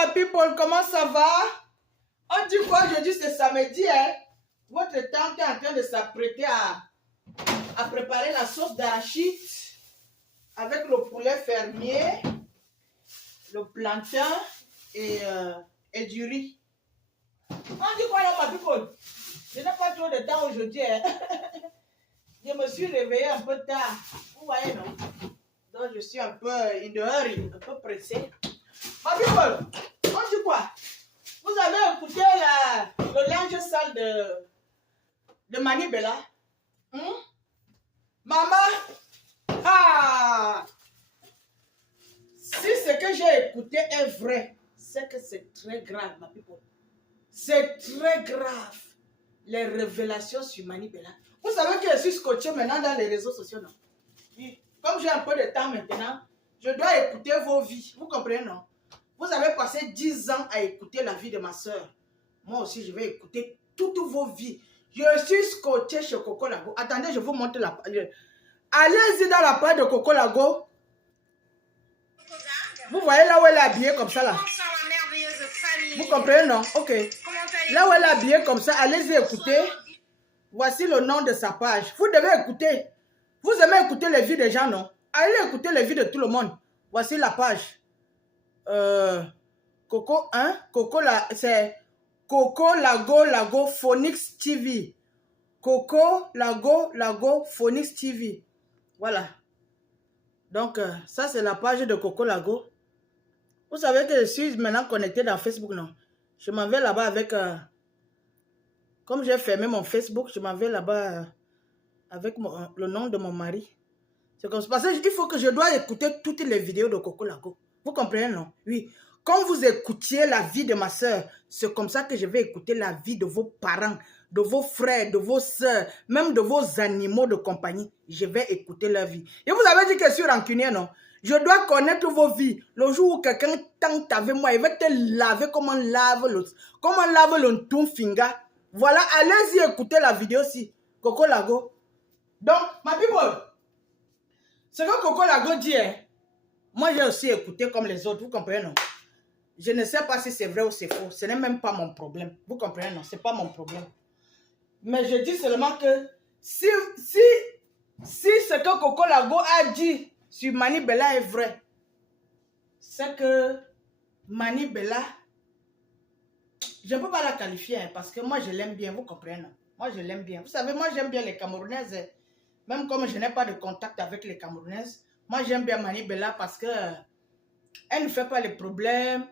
ma people, comment ça va? On dit quoi aujourd'hui, c'est samedi, hein? Votre tante est en train de s'apprêter à préparer la sauce d'arachide avec le poulet fermier, le plantain et du riz. On dit quoi là, ma people? Je n'ai pas trop de temps aujourd'hui, hein? Je me suis réveillée un peu tard. Vous voyez, non? Donc, je suis un peu in the hurry, un peu pressée. Ma people, on dit quoi? Vous avez écouté le linge sale de Mani Bella? Maman? Ah! Si ce que j'ai écouté est vrai, c'est que c'est très grave, ma people. C'est très grave. Les révélations sur Mani Bella. Vous savez que je suis scotché maintenant dans les réseaux sociaux, non? Oui. Comme j'ai un peu de temps maintenant, je dois écouter vos vies. Vous comprenez, non? Vous avez passé 10 ans à écouter la vie de ma soeur. Moi aussi, je vais écouter toutes vos vies. Je suis scotché chez Coco Lago. Attendez, je vous montre la page. Allez-y dans la page de Coco Lago. Vous voyez là où elle est habillée comme ça, là? Vous comprenez, non? Ok. Là où elle est habillée comme ça, allez-y écouter. Voici le nom de sa page. Vous devez écouter. Vous aimez écouter les vies des gens, non? Allez écouter les vies de tout le monde. Voici la page. Coco, hein? C'est Coco Lago Phonix TV. Coco Lago Phonix TV. Voilà. Donc, ça, c'est la page de Coco Lago. Vous savez que je suis maintenant connecté dans Facebook, non? Je m'en vais là-bas avec... comme j'ai fermé mon Facebook, je m'en vais là-bas avec le nom de mon mari. C'est comme ça. Parce qu'il faut que je dois écouter toutes les vidéos de Coco Lago. Vous comprenez, non? Oui. Comme vous écoutiez la vie de ma soeur, c'est comme ça que je vais écouter la vie de vos parents, de vos frères, de vos soeurs, même de vos animaux de compagnie. Je vais écouter leur vie. Et vous avez dit que je suis rancunier, non? Je dois connaître vos vies. Le jour où quelqu'un tente avec moi, il va te laver comme on lave le ton finger. Voilà, allez-y écouter la vidéo aussi. Coco Lago. Donc, ma people, ce que Coco Lago dit, hein, moi j'ai aussi écouté comme les autres, vous comprenez, non? Je ne sais pas si c'est vrai ou c'est faux. Ce n'est même pas mon problème. Vous comprenez, non? Ce n'est pas mon problème. Mais je dis seulement que si ce que Coco Lago a dit sur Mani Bella est vrai, c'est que Mani Bella, je ne peux pas la qualifier, hein, parce que moi je l'aime bien, vous comprenez, non? Moi je l'aime bien. Vous savez, moi j'aime bien les Camerounaises. Même comme je n'ai pas de contact avec les Camerounaises, moi j'aime bien Mani Bella parce que elle ne fait pas les problèmes.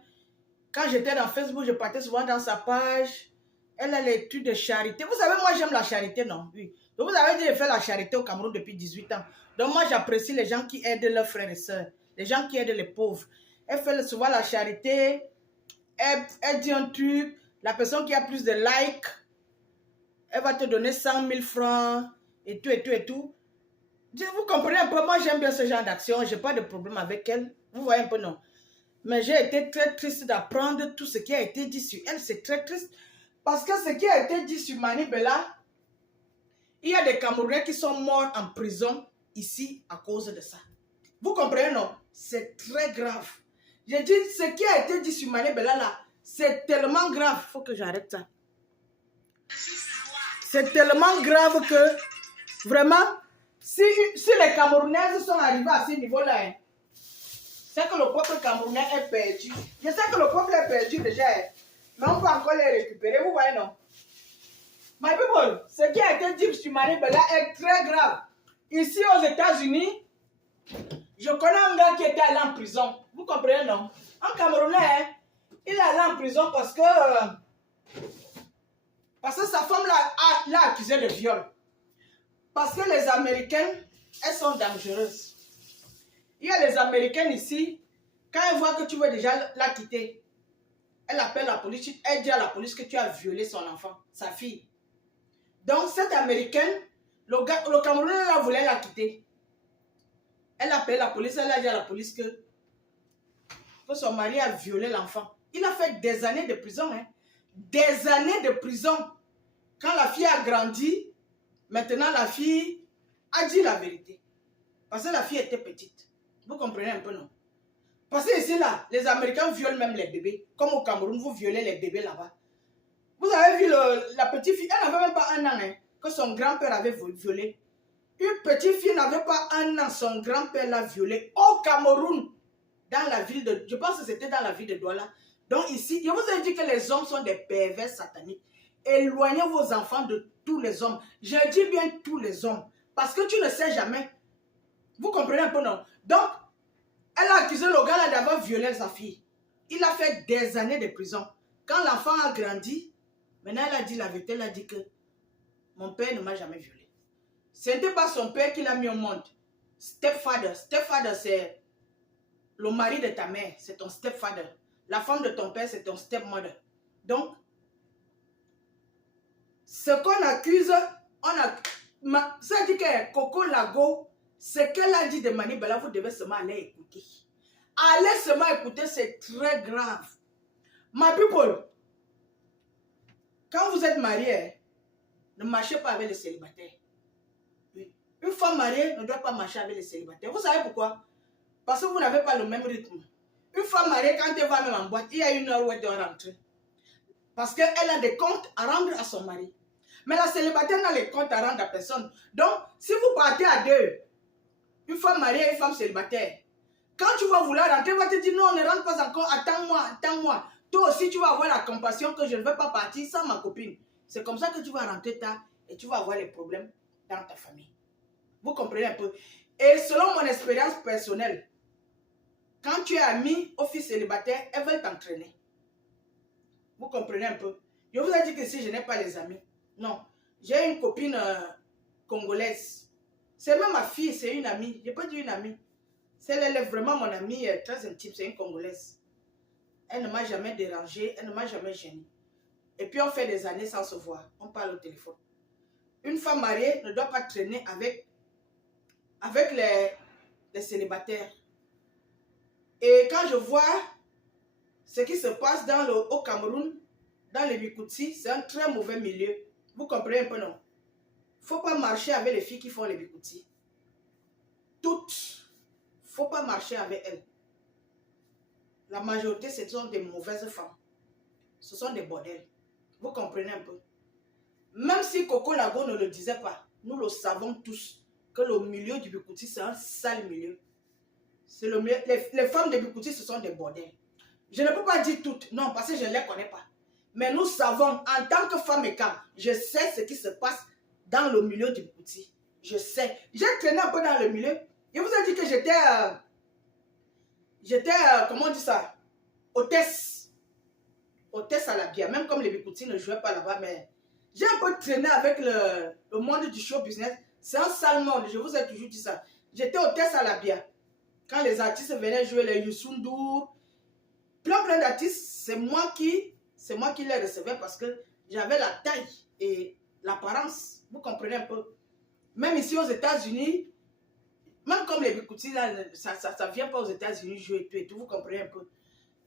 Quand j'étais dans Facebook, je partais souvent dans sa page. Elle a l'étude de charité. Vous savez, moi, j'aime la charité, non? Oui. Donc, vous avez dit, je fais la charité au Cameroun depuis 18 ans. Donc, moi, j'apprécie les gens qui aident leurs frères et sœurs. Les gens qui aident les pauvres. Elle fait souvent la charité. Elle dit un truc. La personne qui a plus de likes, elle va te donner 100 000 francs et tout, et tout, et tout. Vous comprenez un peu? Moi, j'aime bien ce genre d'action. Je n'ai pas de problème avec elle. Vous voyez un peu, non? Mais j'ai été très triste d'apprendre tout ce qui a été dit sur elle. C'est très triste. Parce que ce qui a été dit sur Mani Bella, il y a des Camerounais qui sont morts en prison ici à cause de ça. Vous comprenez, non? C'est très grave. J'ai dit, ce qui a été dit sur Mani Bella là, c'est tellement grave. Il faut que j'arrête ça. C'est tellement grave que, vraiment, si les Camerounaises sont arrivées à ce niveau-là, hein, c'est que le peuple camerounais est perdu. Je sais que le peuple est perdu déjà, mais on peut encore les récupérer, vous voyez, non? My people, ce qui a été dit sur Mani Bella est très grave. Ici aux États-Unis, je connais un gars qui était allé en prison. Vous comprenez, non? Un Camerounais, hein, il est allé en prison parce que sa femme l'a accusé de viol. Parce que les Américaines, elles sont dangereuses. Il y a les Américaines ici, quand elles voient que tu veux déjà la quitter, elle appelle la police, elle dit à la police que tu as violé son enfant, sa fille. Donc cette Américaine, le Camerounais là voulait la quitter. Elle appelle la police, elle a dit à la police que son mari a violé l'enfant. Il a fait des années de prison, hein. Des années de prison. Quand la fille a grandi, maintenant la fille a dit la vérité. Parce que la fille était petite. Vous comprenez un peu, non? Parce que ici, là, les Américains violent même les bébés. Comme au Cameroun, vous violez les bébés là-bas. Vous avez vu la petite fille, elle n'avait même pas 1 an, hein, que son grand-père avait violé. Une petite fille n'avait pas 1 an, son grand-père l'a violée au Cameroun. Dans la ville de, je pense que c'était dans la ville de Douala. Donc ici, je vous ai dit que les hommes sont des pervers sataniques. Éloignez vos enfants de tous les hommes. Je dis bien tous les hommes. Parce que tu ne sais jamais. Vous comprenez un peu, non? Donc, elle a accusé le gars là d'avoir violé sa fille. Il a fait des années de prison. Quand l'enfant a grandi, maintenant elle a dit la vérité, elle a dit que mon père ne m'a jamais violé. Ce n'était pas son père qui l'a mis au monde. Stepfather. Stepfather, c'est le mari de ta mère, c'est ton stepfather. La femme de ton père, c'est ton stepmother. Donc, ce qu'on accuse, ça dit que Coco Lago, ce qu'elle a dit de Manibela, vous devez seulement aller écouter. Allez seulement écouter, c'est très grave. My people, quand vous êtes marié, ne marchez pas avec les célibataires. Une femme mariée ne doit pas marcher avec les célibataires. Vous savez pourquoi? Parce que vous n'avez pas le même rythme. Une femme mariée, quand elle va même en boîte, il y a 1 heure où elle doit rentrer. Parce qu'elle a des comptes à rendre à son mari. Mais la célibataire n'a les comptes à rendre à personne. Donc, si vous partez à 2, une femme mariée et une femme célibataire, quand tu vas vouloir rentrer, elle va te dire non, ne rentre pas encore, attends-moi, attends-moi. Toi aussi, tu vas avoir la compassion que je ne veux pas partir sans ma copine. C'est comme ça que tu vas rentrer tard et tu vas avoir les problèmes dans ta famille. Vous comprenez un peu? Et selon mon expérience personnelle, quand tu es ami aux filles célibataires, elles veulent t'entraîner. Vous comprenez un peu? Je vous ai dit que si je n'ai pas les amis, non. J'ai une copine congolaise. C'est même ma fille, c'est une amie. Je peux dire une amie. Elle est vraiment mon amie très intime, c'est une congolaise. Elle ne m'a jamais dérangée, elle ne m'a jamais gênée. Et puis on fait des années sans se voir. On parle au téléphone. Une femme mariée ne doit pas traîner avec les célibataires. Et quand je vois ce qui se passe au Cameroun, dans les Bikouti, c'est un très mauvais milieu. Vous comprenez un peu, non? Il ne faut pas marcher avec les filles qui font les Bikouti. Toutes. Il ne faut pas marcher avec elles. La majorité, ce sont des mauvaises femmes. Ce sont des bordels. Vous comprenez un peu? Même si Coco Lago ne le disait pas, nous le savons tous que le milieu du Bikouti, c'est un sale milieu. Les femmes de Bikouti, ce sont des bordels. Je ne peux pas dire toutes, non, parce que je ne les connais pas. Mais nous savons, en tant que femme et femme, je sais ce qui se passe dans le milieu du Bikouti. Je sais. J'ai traîné un peu dans le milieu. Je vous ai dit que j'étais, comment on dit ça, hôtesse. Hôtesse à la bière. Même comme les Bikouti ne jouaient pas là-bas, mais j'ai un peu traîné avec le monde du show business. C'est un sale monde, je vous ai toujours dit ça. J'étais hôtesse à la bière. Quand les artistes venaient jouer les Youssou N'Dour, plein d'artistes, c'est moi qui les recevais parce que j'avais la taille et l'apparence. Vous comprenez un peu? Même ici aux États-Unis, même comme les Bikouti, ça ne vient pas aux États-Unis jouer et tout, vous comprenez un peu?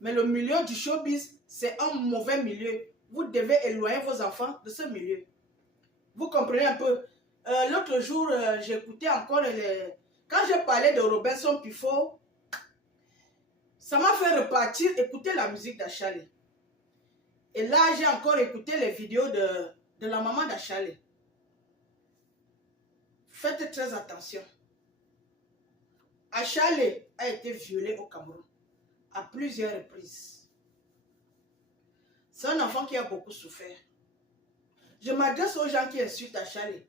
Mais le milieu du showbiz, c'est un mauvais milieu. Vous devez éloigner vos enfants de ce milieu. Vous comprenez un peu? L'autre jour, j'écoutais encore quand j'ai parlé de Robinson Pifo, ça m'a fait repartir, écouter la musique d'Achale. Et là, j'ai encore écouté les vidéos de la maman d'Achale. Faites très attention. Achale a été violée au Cameroun à plusieurs reprises. C'est un enfant qui a beaucoup souffert. Je m'adresse aux gens qui insultent Achale.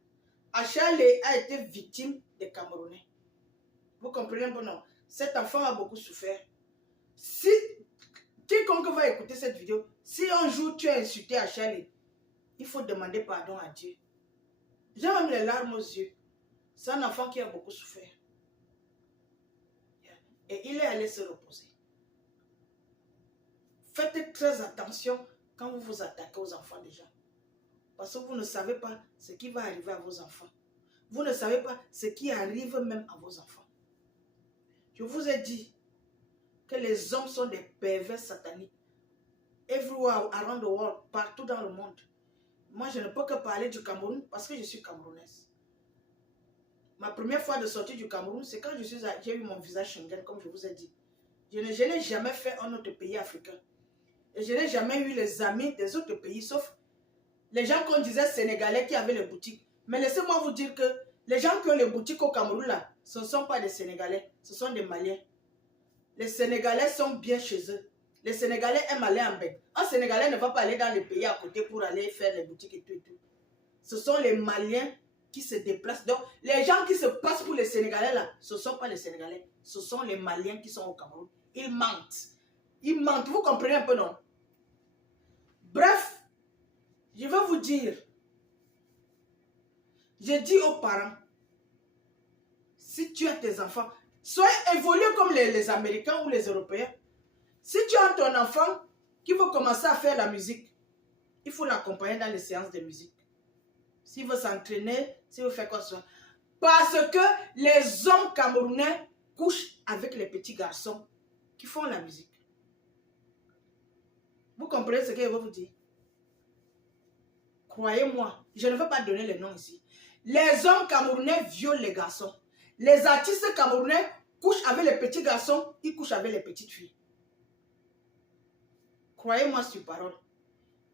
Achale a été victime des Camerounais. Vous comprenez un peu, non? Cet enfant a beaucoup souffert. Si quiconque va écouter cette vidéo, si un jour tu as insulté Achale, il faut demander pardon à Dieu. J'ai même les larmes aux yeux. C'est un enfant qui a beaucoup souffert. Et il est allé se reposer. Faites très attention quand vous vous attaquez aux enfants des gens. Parce que vous ne savez pas ce qui va arriver à vos enfants. Vous ne savez pas ce qui arrive même à vos enfants. Je vous ai dit que les hommes sont des pervers sataniques. Everywhere around the world, partout dans le monde. Moi, je ne peux que parler du Cameroun parce que je suis camerounaise. Ma première fois de sortir du Cameroun, c'est quand j'ai eu mon visa Schengen, comme je vous ai dit. Je n'ai jamais fait un autre pays africain. Et je n'ai jamais eu les amis des autres pays, sauf les gens qu'on disait sénégalais qui avaient les boutiques. Mais laissez-moi vous dire que les gens qui ont les boutiques au Cameroun, là, ce ne sont pas des Sénégalais, ce sont des Maliens. Les Sénégalais sont bien chez eux. Les Sénégalais aiment aller en bec. Un Sénégalais ne va pas aller dans les pays à côté pour aller faire les boutiques et tout et tout. Ce sont les Maliens qui se déplacent. Donc, les gens qui se passent pour les Sénégalais, là, ce ne sont pas les Sénégalais. Ce sont les Maliens qui sont au Cameroun. Ils mentent. Ils mentent. Vous comprenez un peu, non? Bref, je vais vous dire. Je dis aux parents, si tu as tes enfants, soyez évolués comme les Américains ou les Européens. Si tu as ton enfant qui veut commencer à faire la musique, il faut l'accompagner dans les séances de musique. S'il veut s'entraîner, s'il veut faire quoi que ce soit. Parce que les hommes camerounais couchent avec les petits garçons qui font la musique. Vous comprenez ce que je veux vous dire? Croyez-moi, je ne veux pas donner les noms ici. Les hommes camerounais violent les garçons. Les artistes camerounais couchent avec les petits garçons, ils couchent avec les petites filles. Croyez-moi sur parole.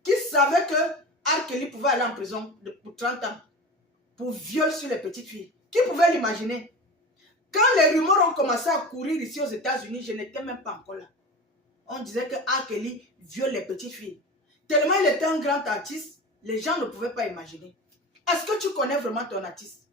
Qui savait que R. Kelly pouvait aller en prison pour 30 ans pour viol sur les petites filles? Qui pouvait l'imaginer? Quand les rumeurs ont commencé à courir ici aux États-Unis, je n'étais même pas encore là. On disait que R. Kelly viole les petites filles. Tellement il était un grand artiste, les gens ne pouvaient pas imaginer. Est-ce que tu connais vraiment ton artiste?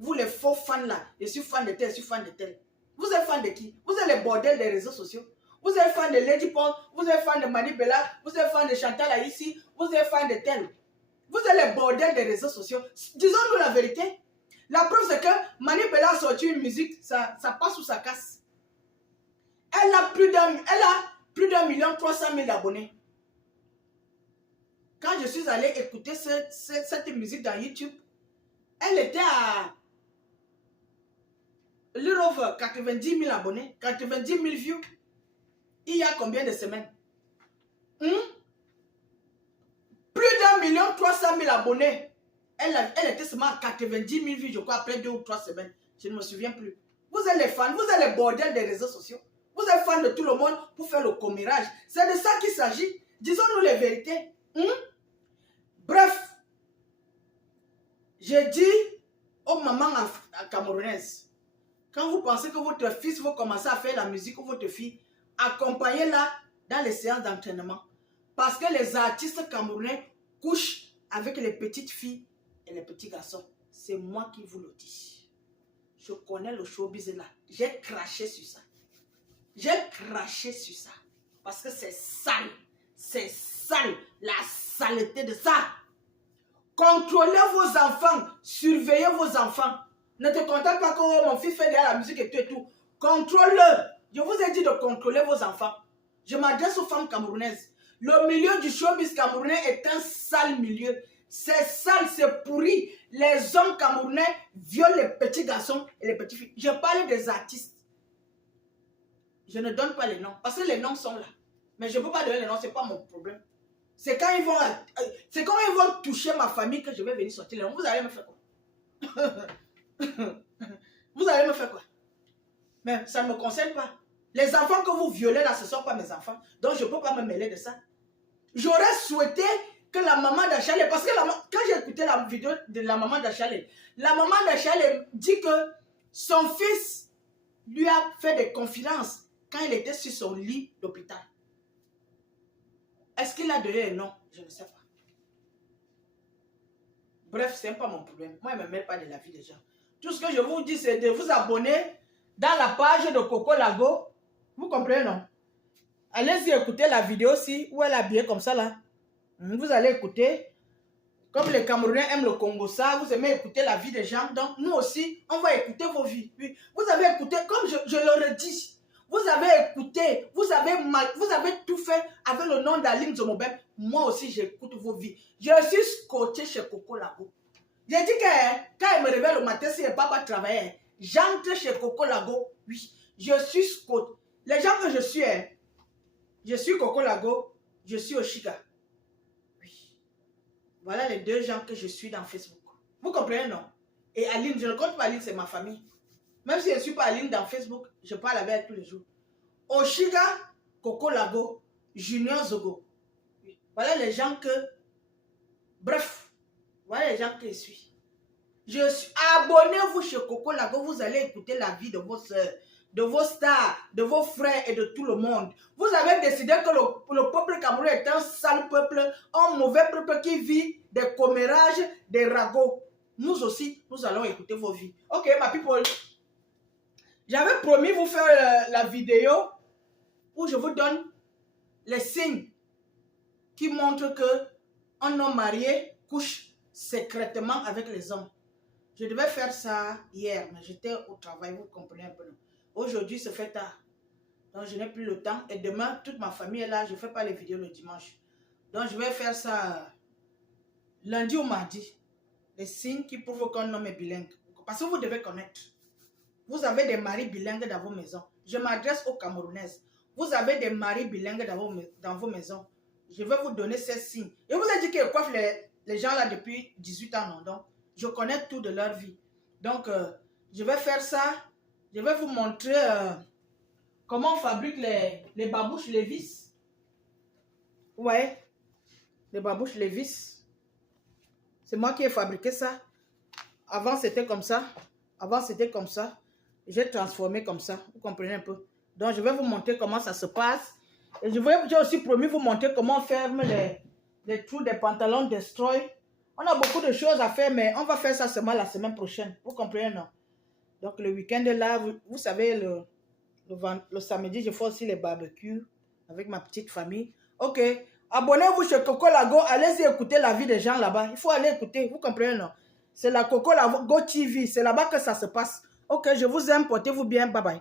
Vous les faux fans là, je suis fan de tel, je suis fan de tel. Vous êtes fan de qui? Vous êtes les bordels des réseaux sociaux. Vous êtes fan de Lady Pond, vous êtes fan de Mani Bella, vous êtes fan de Chantal Aïssi, vous êtes fan de tel. Vous êtes les bordels des réseaux sociaux. Disons-nous la vérité. La preuve c'est que Mani Bella a sorti une musique, ça passe ou ça casse. Elle a plus d'1,3 million d'abonnés. Quand je suis allé écouter cette musique dans YouTube, elle était à little over 90 000 abonnés, 90 000 views. Il y a combien de semaines? Plus d'1,3 million abonnés. Elle était seulement à 90 000 vues, je crois, après 2 ou 3 semaines. Je ne me souviens plus. Vous êtes les fans, vous êtes les bordels des réseaux sociaux. Vous êtes fans de tout le monde pour faire le commérage. C'est de ça qu'il s'agit. Disons-nous les vérités. Bref, j'ai dit aux mamans camerounaises, quand vous pensez que votre fils va commencer à faire la musique ou votre fille, accompagnez-la dans les séances d'entraînement. Parce que les artistes camerounais couchent avec les petites filles et les petits garçons. C'est moi qui vous le dis. Je connais le showbiz là. J'ai craché sur ça. J'ai craché sur ça. Parce que c'est sale. C'est sale. La saleté de ça. Contrôlez vos enfants. Surveillez vos enfants. Ne te contente pas que oh, mon fils fait de la musique et tout. Contrôle-le. Je vous ai dit de contrôler vos enfants. Je m'adresse aux femmes camerounaises. Le milieu du showbiz camerounais est un sale milieu. C'est sale, c'est pourri. Les hommes camerounais violent les petits garçons et les petites filles. Je parle des artistes. Je ne donne pas les noms. Parce que les noms sont là. Mais je ne peux pas donner les noms, ce n'est pas mon problème. C'est quand ils vont toucher ma famille que je vais venir sortir les noms. Vous allez me faire quoi? Vous allez me faire quoi? Mais ça ne me concerne pas. Les enfants que vous violez là, ce ne sont pas mes enfants. Donc je ne peux pas me mêler de ça. J'aurais souhaité que la maman d'Achalé, parce que quand j'ai écouté la vidéo de la maman d'Achalé, la maman d'Achalé dit que son fils lui a fait des confidences quand il était sur son lit d'hôpital. Est-ce qu'il a donné les noms? Je ne sais pas. Bref, ce n'est pas mon problème. Moi, je ne me mêle pas de la vie des gens. Tout ce que je vous dis, c'est de vous abonner dans la page de Coco Lago. Vous comprenez, non? Allez-y écouter la vidéo aussi, où elle est habillée comme ça, là. Vous allez écouter. Comme les Camerounais aiment le Congo, ça, vous aimez écouter la vie des gens. Donc, nous aussi, on va écouter vos vies. Oui. Vous avez écouté, comme je le redis, vous avez écouté, vous avez tout fait avec le nom d'Aline Zomobel. Moi aussi, j'écoute vos vies. Je suis scotché chez Coco Lago. J'ai dit que quand il me réveille le matin, si je n'ai pas travailler, j'entre chez Coco Lago. Oui, je suis scotché. Les gens que je suis Coco Lago, je suis Oshiga. Oui. Voilà les 2 gens que je suis dans Facebook. Vous comprenez, non? Et Aline, je ne compte pas Aline, c'est ma famille. Même si je ne suis pas Aline dans Facebook, je parle avec elle tous les jours. Oshiga, Coco Lago, Junior Zogo. Voilà les gens que... Bref, voilà les gens que je suis. Abonnez-vous chez Coco Lago, vous allez écouter la vie de vos soeurs, de vos stars, de vos frères et de tout le monde. Vous avez décidé que le peuple camerounais est un sale peuple, un mauvais peuple qui vit des commérages, des ragots. Nous aussi, nous allons écouter vos vies. Ok, ma people. J'avais promis vous faire la vidéo où je vous donne les signes qui montrent qu'un homme marié couche secrètement avec les hommes. Je devais faire ça hier, mais j'étais au travail, vous comprenez un peu. Aujourd'hui, c'est fait tard. Donc, je n'ai plus le temps. Et demain, toute ma famille est là. Je ne fais pas les vidéos le dimanche. Donc, je vais faire ça lundi ou mardi. Les signes qui prouvent qu'un homme est bilingue. Parce que vous devez connaître. Vous avez des maris bilingues dans vos maisons. Je m'adresse aux Camerounaises. Vous avez des maris bilingues dans vos maisons. Je vais vous donner ces signes. Je vous ai dit qu'ils coiffent les gens là depuis 18 ans, non? Donc, je connais tout de leur vie. Donc, je vais faire ça. Je vais vous montrer comment on fabrique les babouches Levis. Ouais, les babouches Levis. C'est moi qui ai fabriqué ça. Avant, c'était comme ça. Avant, c'était comme ça. J'ai transformé comme ça. Vous comprenez un peu? Donc, je vais vous montrer comment ça se passe. Et j'ai aussi promis vous montrer comment on ferme les trous des pantalons Destroy. On a beaucoup de choses à faire, mais on va faire ça seulement la semaine prochaine. Vous comprenez, non? Donc, le week-end est là. Vous savez, le samedi, je fais aussi les barbecues avec ma petite famille. Ok. Abonnez-vous chez Coco Lago. Allez-y écouter la vie des gens là-bas. Il faut aller écouter. Vous comprenez, non? C'est la Coco Lago TV. C'est là-bas que ça se passe. Ok, je vous aime. Portez-vous bien. Bye bye.